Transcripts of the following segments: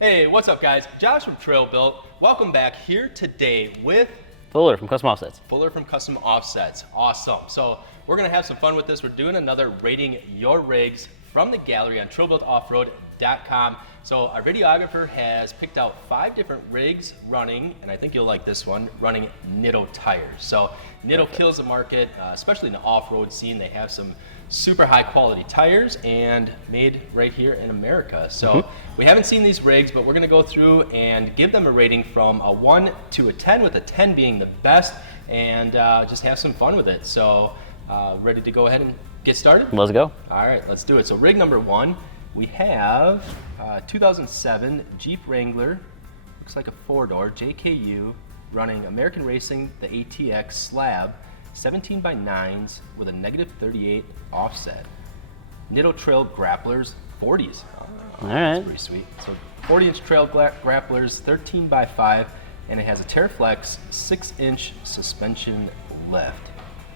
Hey, what's up guys? Josh from Trail Built. Welcome back here today with Fuller from Custom Offsets. Fuller from Custom Offsets. Awesome. So we're gonna have some fun with this. We're doing another rating your rigs from the gallery on trailbuiltoffroad.com. So our videographer has picked out 5 different rigs running, and I think you'll like this one, running Nitto Tires. So Nitto kills the market, especially in the off-road scene. They have some super high quality tires and made right here in America. So we haven't seen these rigs, but we're gonna go through and give them a rating from a 1 to a 10, with a 10 being the best, and just have some fun with it. So ready to go ahead and get started? Let's go. All right, let's do it. So rig number 1, we have 2007 Jeep Wrangler, looks like a 4-door JKU, running American Racing, the ATX slab, 17 by 9s with a -38 offset. Nitto Trail Grapplers, 40s. Oh, All that's right. pretty sweet. So 40-inch trail grapplers, 13 by 5, and it has a TerraFlex 6-inch suspension lift.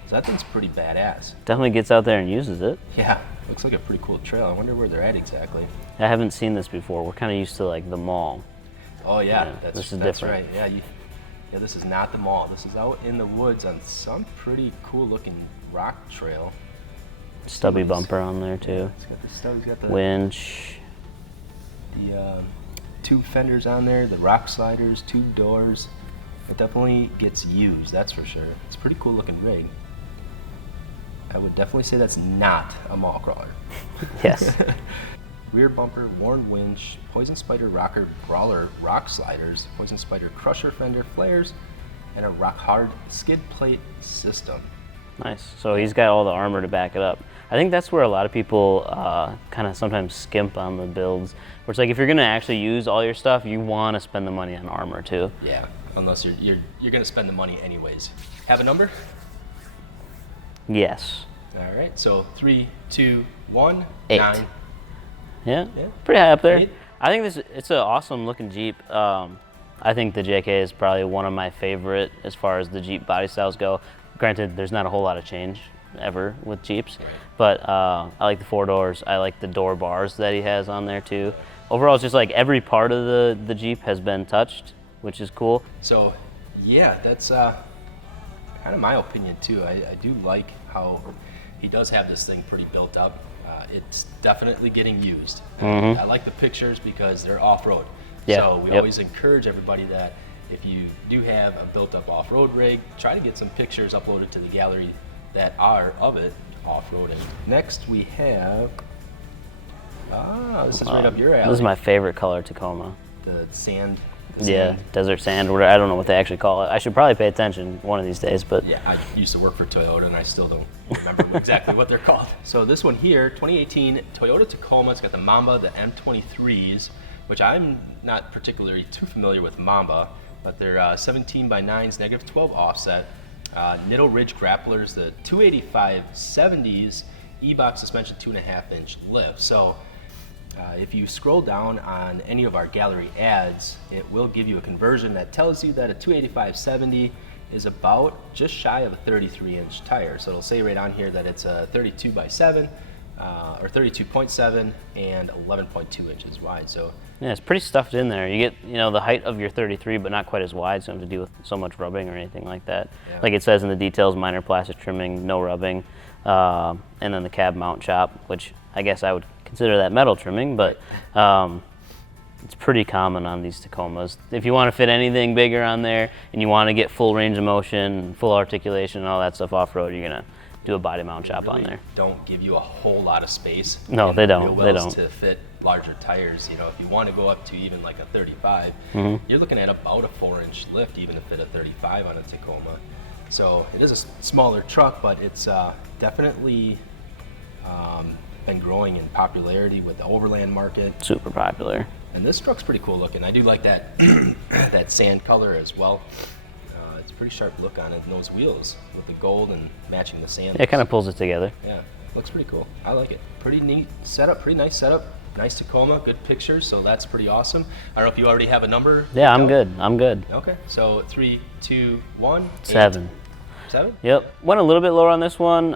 So that thing's pretty badass. Definitely gets out there and uses it. Yeah, looks like a pretty cool trail. I wonder where they're at exactly. I haven't seen this before. We're kind of used to like the mall. Oh yeah, Yeah, that's this is right. different. Yeah, this is not the mall. This is out in the woods on some pretty cool looking rock trail. Stubby Nice. bumper on there too. It's got the stub, it's got the Winch. tube fenders on there, the rock sliders, tube doors. It definitely gets used, that's for sure. It's a pretty cool looking rig. I would definitely say that's not a mall crawler. Yes. Rear bumper, worn winch, Poison Spider rocker brawler rock sliders, Poison Spider crusher fender flares, and a rock hard skid plate system. Nice. So he's got all the armor to back it up. I think that's where a lot of people kind of sometimes skimp on the builds. Where it's like if you're gonna actually use all your stuff, you want to spend the money on armor too. Yeah, unless you're gonna spend the money anyways. Have a number? Yes. All right, so 3, 2, 1, 8. 9. Yeah. Yeah. Pretty high up there. 8. I think it's an awesome looking Jeep. I think the JK is probably one of my favorite as far as the Jeep body styles go. Granted, there's not a whole lot of change ever with Jeeps, Right. but I like the 4 doors. I like the door bars that he has on there too. Overall, it's just like every part of the Jeep has been touched, which is cool. So, yeah, that's kind of my opinion too. I do like how he does have this thing pretty built up. It's definitely getting used. I like the pictures because they're off-road. Yeah, So we yep. always encourage everybody that if you do have a built-up off-road rig, try to get some pictures uploaded to the gallery that are of it off-roading. Next we have, this is right up your alley. This is my favorite color, Tacoma. The sand. Yeah, desert sand, or I don't know what they actually call it. I should probably pay attention one of these days, but Yeah, I used to work for Toyota and I still don't remember exactly what they're called. So this one here, 2018 Toyota Tacoma, it's got the Mamba, the M23s, which I'm not particularly too familiar with Mamba, but they're 17 by 9s, -12 offset. Nitto Ridge Grapplers, the 285 70s, E-Box suspension 2.5-inch lift. So if you scroll down on any of our gallery ads, it will give you a conversion that tells you that a 285 70 is about just shy of a 33-inch tire. So it'll say right on here that it's a 32 by 7 or 32.7 and 11.2 inches wide. So yeah, it's pretty stuffed in there. You get, the height of your 33, but not quite as wide, so you don't have to deal with so much rubbing or anything like that. Yeah. Like it says in the details, minor plastic trimming, no rubbing, and then the cab mount chop, which I guess I would consider that metal trimming, but it's pretty common on these Tacomas. If you want to fit anything bigger on there and you want to get full range of motion, full articulation, and all that stuff off-road, you're gonna do a body mount chop on there. Don't give you a whole lot of space. No, in they the don't. wheel They wells don't. To fit larger tires. If you want to go up to even like a 35, you're looking at about a 4-inch lift even to fit a 35 on a Tacoma. So it is a smaller truck, but it's definitely been growing in popularity with the overland market. Super popular. And this truck's pretty cool looking. I do like that that sand color as well. It's a pretty sharp look on it. And those wheels with the gold and matching the sand. It kind of pulls it together. Yeah, looks pretty cool. I like it. Pretty neat setup, pretty nice setup. Nice Tacoma, good pictures, so that's pretty awesome. I don't know if you already have a number. Yeah, I'm good. I'm good. Okay, so 3, 2, 1. 7. 7? Yep. Went a little bit lower on this one.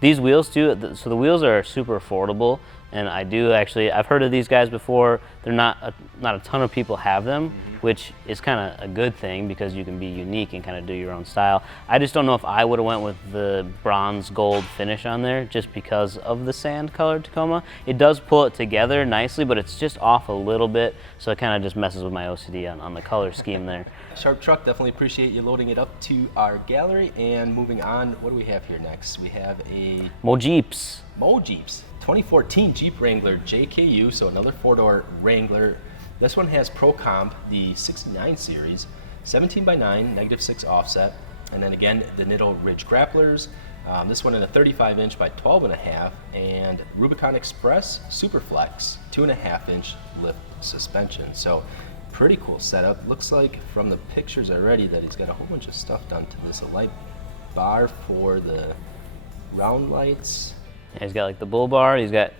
These wheels too, so the wheels are super affordable. And I do actually, I've heard of these guys before. They're not a ton of people have them, which is kind of a good thing because you can be unique and kind of do your own style. I just don't know if I would have went with the bronze gold finish on there just because of the sand colored Tacoma. It does pull it together nicely, but it's just off a little bit, so it kind of just messes with my OCD on the color scheme there. Sharp truck, definitely appreciate you loading it up to our gallery. And moving on, what do we have here next? We have a Mo Jeeps. 2014 Jeep Wrangler JKU, so another four-door Wrangler. This one has Pro Comp, the 69 series, 17x9, -6 offset, and then again the Nitto Ridge grapplers. This one in a 35-inch by 12.5, and Rubicon Express Superflex 2.5-inch lift suspension. So pretty cool setup. Looks like from the pictures already that he's got a whole bunch of stuff done to this. A light bar for the round lights. Yeah, he's got like the bull bar. He's got,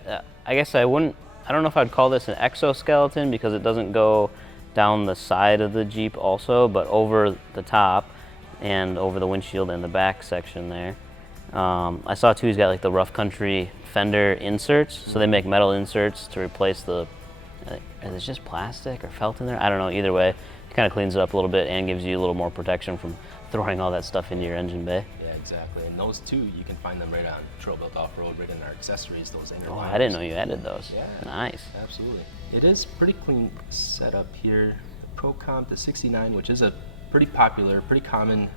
I guess I don't know if I'd call this an exoskeleton because it doesn't go down the side of the Jeep also, but over the top and over the windshield and the back section there. I saw too he's got like the rough country fender inserts, so they make metal inserts to replace the, is it just plastic or felt in there? I don't know, either way. It kind of cleans it up a little bit and gives you a little more protection from throwing all that stuff into your engine bay. Yeah, exactly. And those two, you can find them right on Trail Built Off-Road, right in our accessories, those inner Oh, liners. I didn't know you added those. Yeah. Nice. Absolutely. It is pretty clean setup here. Pro Comp, the 69, which is a pretty popular, pretty common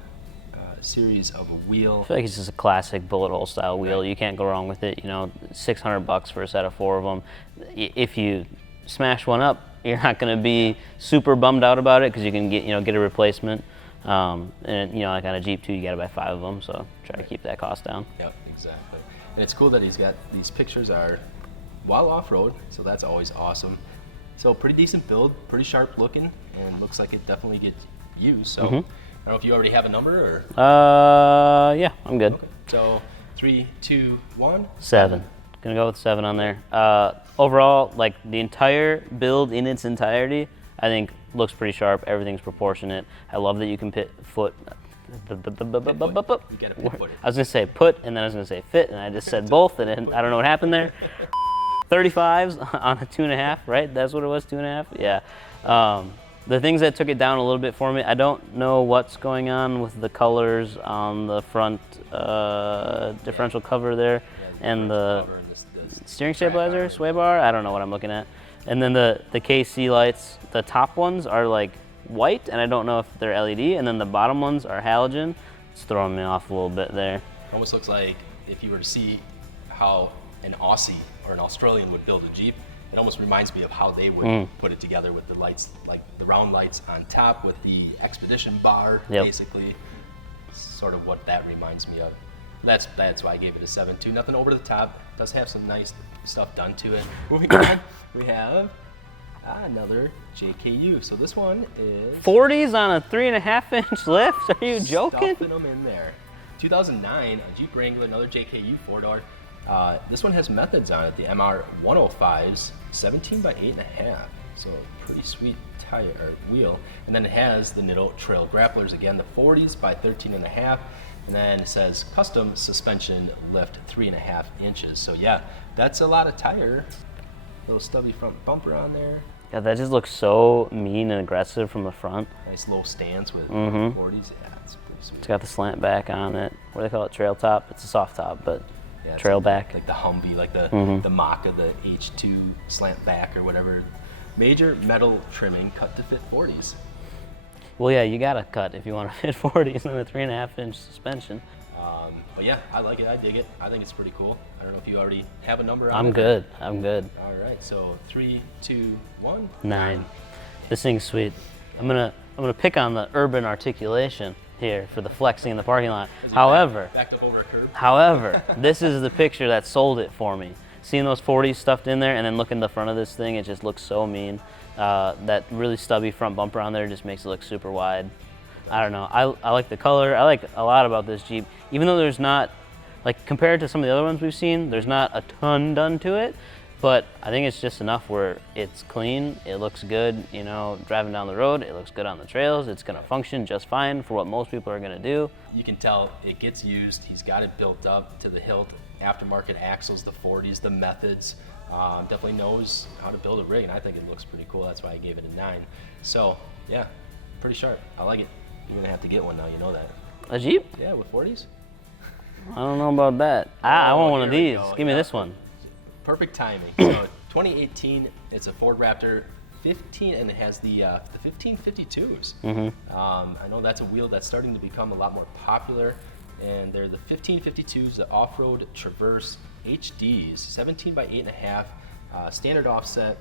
series of a wheel. I feel like it's just a classic bullet hole style wheel. Right. You can't go wrong with it. You know, $600 for a set of 4 of them. If you smash one up, you're not going to be super bummed out about it because you can get a replacement. And like on a Jeep too, you got to buy 5 of them. So try to keep that cost down. Yep, exactly. And it's cool that he's got these pictures are while off-road, so that's always awesome. So pretty decent build, pretty sharp looking, and looks like it definitely gets used. So I don't know if you already have a number or. Yeah, I'm good. Okay. So 3, 2, 1. 7. Gonna go with 7 on there. Overall, like the entire build in its entirety, I think looks pretty sharp. Everything's proportionate. I love that you can foot. You gotta put it. I was gonna say put, and then I was gonna say fit, and I just said both, and then I don't know what happened there. 35s on a 2.5, right? That's what it was, 2.5. Yeah. The things that took it down a little bit for me, I don't know what's going on with the colors on the front differential cover there, and the steering stabilizer, sway bar. I don't know what I'm looking at. And then the KC lights, the top ones are like white, and I don't know if they're LED, and then the bottom ones are halogen. It's throwing me off a little bit there. Almost looks like if you were to see how an Aussie or an Australian would build a Jeep, it almost reminds me of how they would put it together with the lights, like the round lights on top with the Expedition bar, basically. Sort of what that reminds me of. That's why I gave it a 7 too. Nothing over the top. Does have some nice stuff done to it. Moving on, we have another JKU. So this one is 40s on a 3.5-inch lift? Are you joking? Stuffing them in there. 2009, a Jeep Wrangler, another JKU 4-door. This one has methods on it. The MR 105s, 17 by 8.5. So pretty sweet tire or wheel. And then it has the Nitto Trail grapplers again, the 40s by 13.5. And then it says custom suspension lift 3.5 inches. So yeah, that's a lot of tire. Little stubby front bumper on there. Yeah, that just looks so mean and aggressive from the front. Nice low stance with 40s. Yeah, it's pretty sweet. It's got the slant back on it. What do they call it? Trail top? It's a soft top, but yeah, trail like, back. Like the Humvee, like the Maka, the H2 slant back or whatever. Major metal trimming cut to fit 40s. Well, yeah, you gotta cut if you want to fit 40s in a 3.5-inch suspension. But yeah, I like it. I dig it. I think it's pretty cool. I don't know if you already have a number on I'm it. good. I'm good. All right, so 3, 2, 1. 9. This thing's sweet. I'm gonna pick on the urban articulation here for the flexing in the parking lot. Backed up over a curb. However, this is the picture that sold it for me. Seeing those 40s stuffed in there and then looking at the front of this thing, it just looks so mean. That really stubby front bumper on there just makes it look super wide. I don't know. I like the color. I like a lot about this Jeep. Even though there's not, like compared to some of the other ones we've seen, there's not a ton done to it. But I think it's just enough where it's clean, it looks good, you know, driving down the road, it looks good on the trails, it's gonna function just fine for what most people are gonna do. You can tell it gets used. He's got it built up to the hilt. Aftermarket axles, the 40s, the methods. Definitely knows how to build a rig, and I think it looks pretty cool. That's why I gave it a 9. So yeah, pretty sharp. I like it. You're gonna have to get one now. You know that. A Jeep? Yeah, with 40s. I don't know about that. I want one of Here we these. go. Give me Yeah. this one. Perfect timing. So 2018, it's a Ford Raptor 15, and it has the 1552s. I know that's a wheel that's starting to become a lot more popular, and they're the 1552s, the off-road Traverse HDs, 17 by 8.5, standard offset,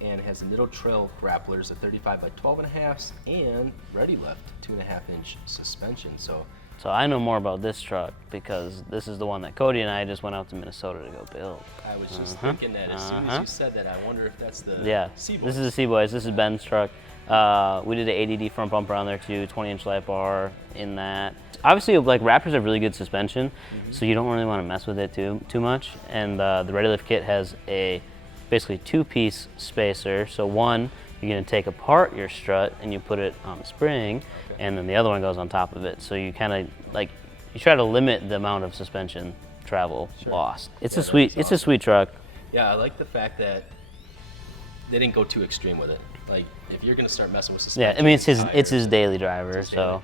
and it has the Nitto Trail grapplers, the 35 by 12.5s, and Ready Lift 2.5-inch suspension. So I know more about this truck because this is the one that Cody and I just went out to Minnesota to go build. I was just thinking that as soon as you said that, I wonder if that's the C-Boys. This is the C-Boys. This is Ben's truck. We did an ADD front bumper on there too, 20-inch light bar in that. Obviously, like Raptors have really good suspension, so you don't really want to mess with it too much. And the Ready Lift kit has a basically 2-piece spacer. So one, you're going to take apart your strut and you put it on the spring, and then the other one goes on top of it. So you kind of like you try to limit the amount of suspension travel lost. It's a sweet truck. Yeah, I like the fact that they didn't go too extreme with it. Like if you're going to start messing with suspension, Yeah, I mean it's his daily driver. So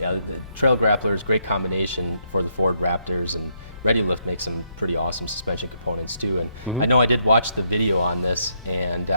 yeah, the Trail Grappler is a great combination for the Ford Raptors, and Ready Lift makes some pretty awesome suspension components too. And I know I did watch the video on this, and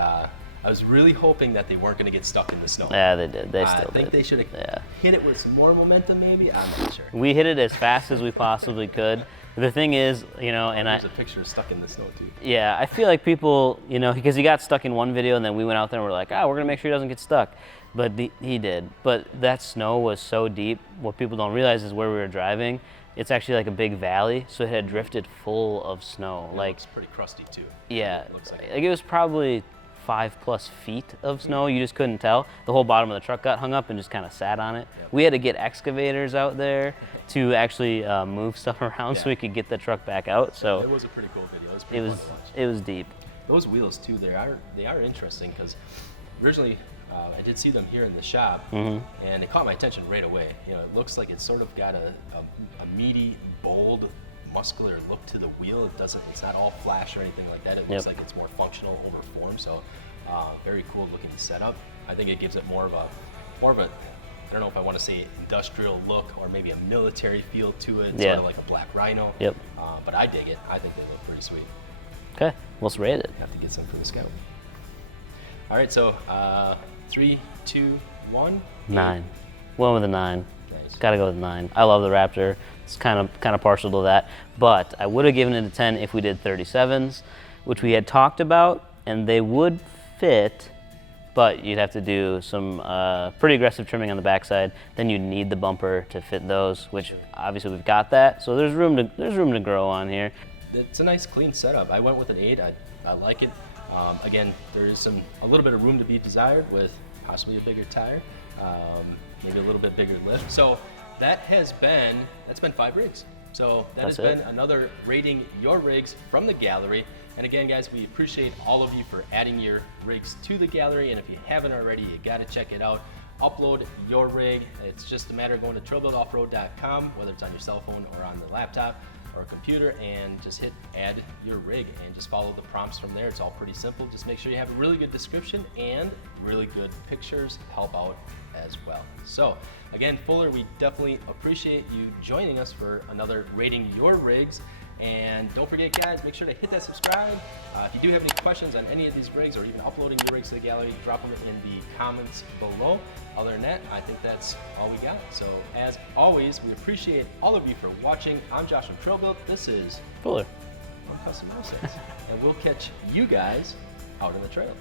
I was really hoping that they weren't going to get stuck in the snow. yeah, they did. They still did. I think they should have hit it with some more momentum, maybe. I'm not sure. We hit it as fast as we possibly could. The thing is, and there's a picture stuck in the snow too. Yeah, I feel like people, because he got stuck in one video, and then we went out there and we're like, we're gonna make sure he doesn't get stuck. But he did. But that snow was so deep. What people don't realize is where we were driving, it's actually like a big valley, so it had drifted full of snow. It's pretty crusty too. Yeah, It looks like it was probably 5+ feet of snow. You just couldn't tell. The whole bottom of the truck got hung up and just kind of sat on it. Yep. We had to get excavators out there to actually move stuff around so we could get the truck back out. So it was a pretty cool video. It was pretty fun to watch. It was deep. Those wheels too, they are interesting because originally I did see them here in the shop, and it caught my attention right away. It looks like it's sort of got a meaty, bold, muscular look to the wheel. It's not all flash or anything like that. It looks like it's more functional over form. So very cool looking setup. I think it gives it more of a I don't know if I want to say industrial look or maybe a military feel to it, sort of like a black Rhino. Yep. But I dig it. I think they look pretty sweet. Okay, let's rate it. Have to get some for the scout. All right, so 3, 2, 1. 9. Went with a 9. Nice. Gotta go with a 9. I love the Raptor. It's kind of partial to that, but I would have given it a 10 if we did 37s, which we had talked about, and they would fit, but you'd have to do some pretty aggressive trimming on the backside. Then you'd need the bumper to fit those, which obviously we've got that. So there's room to grow on here. It's a nice clean setup. I went with an 8. I like it. Again, there is a little bit of room to be desired with possibly a bigger tire, maybe a little bit bigger lift. So that's been 5 rigs. So that's been another Rating Your Rigs from the gallery. And again, guys, we appreciate all of you for adding your rigs to the gallery. And if you haven't already, you got to check it out. Upload your rig. It's just a matter of going to trailbuildoffroad.com, whether it's on your cell phone or on the laptop or a computer, and just hit add your rig and just follow the prompts from there. It's all pretty simple. Just make sure you have a really good description and really good pictures help out as well. So again, Fuller, we definitely appreciate you joining us for another Rating Your Rigs. And don't forget, guys, make sure to hit that subscribe. If you do have any questions on any of these rigs or even uploading your rigs to the gallery, drop them in the comments below. Other than that, I think that's all we got. So as always, we appreciate all of you for watching. I'm Josh from TrailBuild. This is Fuller. on Custom Motorcycles. And we'll catch you guys out on the trails.